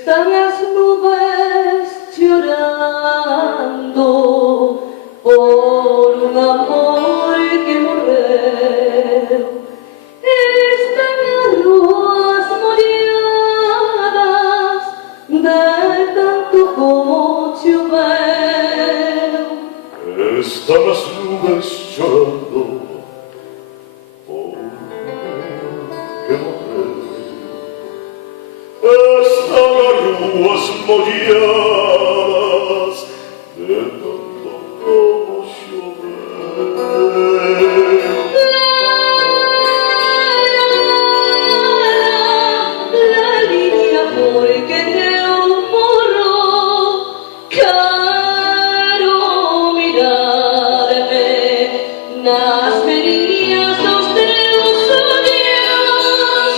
Están las nubes llorando por un amor que morreu. Están las ruas moriadas de tanto como choveu. Están las nubes llorando por un amor que morreu. Están las ruas moriadas de tanto como choveu. La línea porque neu morro, caro mirarme nas meniñas dos teus ollos.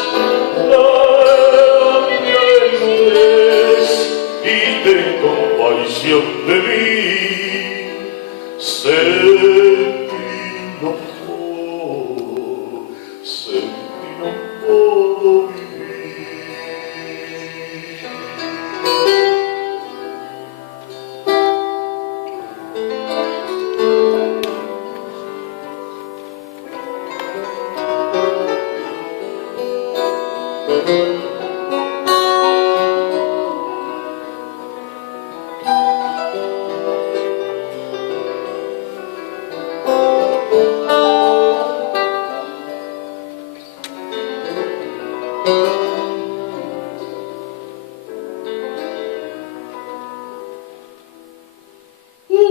Y ten compasión de mí, sentí no puedo vivir.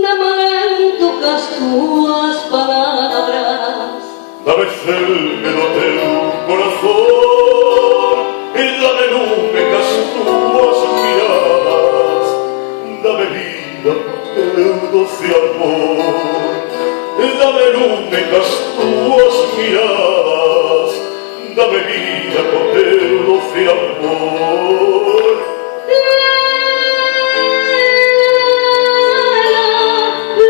Lamento cas túas palabras Dame cerca do teu corazón e dame lume cas tuas miradas. Dame vida teu doce amor e dame lume cas tuas miradas. Dame vida con teu doce amor.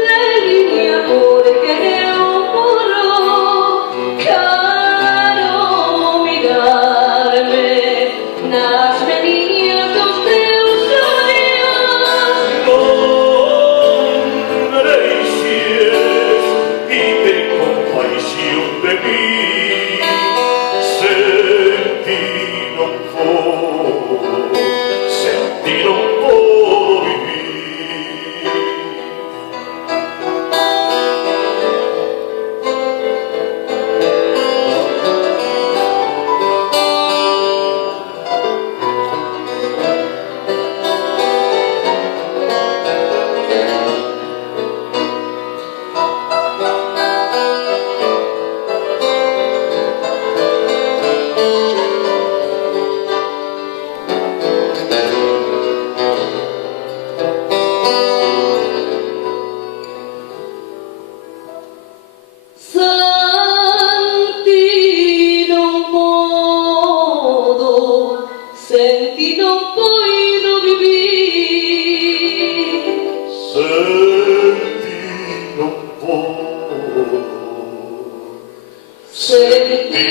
La línea porque neu morro, caro mirarme nas meniñas dos teus ollos. Non me deixes e ten compasión de mí. Senti non podo vivir. Senti non poido vivir. Senti non podo. Senti